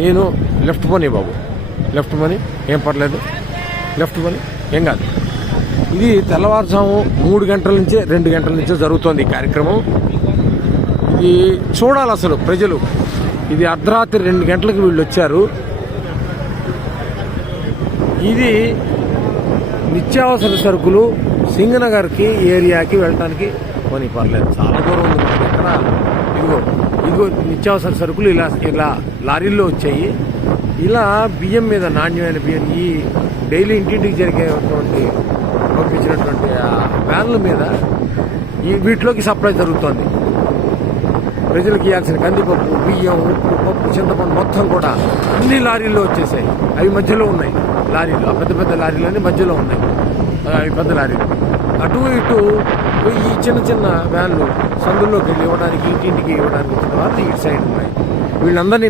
నేను లెఫ్ట్ పోనీ బాబు, లెఫ్ట్ పోనీ, ఏం పర్లేదు, లెఫ్ట్ పోనీ, ఏం కాదు. ఇది తెల్లవారుజాము 3 గంటల నుంచే 2 గంటల నుంచే జరుగుతోంది ఈ కార్యక్రమం. ఇది చూడాలి అసలు ప్రజలు. ఇది అర్ధరాత్రి 2 గంటలకు వీళ్ళు వచ్చారు. ఇది నిత్యావసర సరుకులు సింగనగర్కి ఏరియాకి వెళ్ళటానికి పోనీ పర్లేదు, చాలా దూరం ఉంది మనకి. ఎక్కడ ఇదిగో నిత్యావసర సరుకులు ఇలా లారీల్లో వచ్చాయి. ఇలా బియ్యం మీద, నాణ్యమైన బియ్యం, ఈ డైలీ ఇంటింటికి జరిగేటువంటి పంపించినటువంటి వ్యాన్ల మీద వీటిలోకి సప్లై జరుగుతోంది. ప్రజలకు ఇవ్వాల్సిన కందిపప్పు, బియ్యం, ఉప్పు, పప్పు, చింతపండు మొత్తం కూడా అన్ని లారీల్లో వచ్చేసాయి. అవి మధ్యలో ఉన్నాయి లారీలు, ఆ పెద్ద పెద్ద లారీలన్నీ మధ్యలో ఉన్నాయి. అవి పెద్ద లారీలు. అటు ఇటు ఈ చిన్న చిన్న వ్యాన్లు సందుల్లోకి వెళ్ళి ఇవ్వడానికి, ఇంటింటికి ఇవ్వడానికి వచ్చిన వాళ్ళు ఇటు సైడ్ ఉన్నాయి. వీళ్ళందరినీ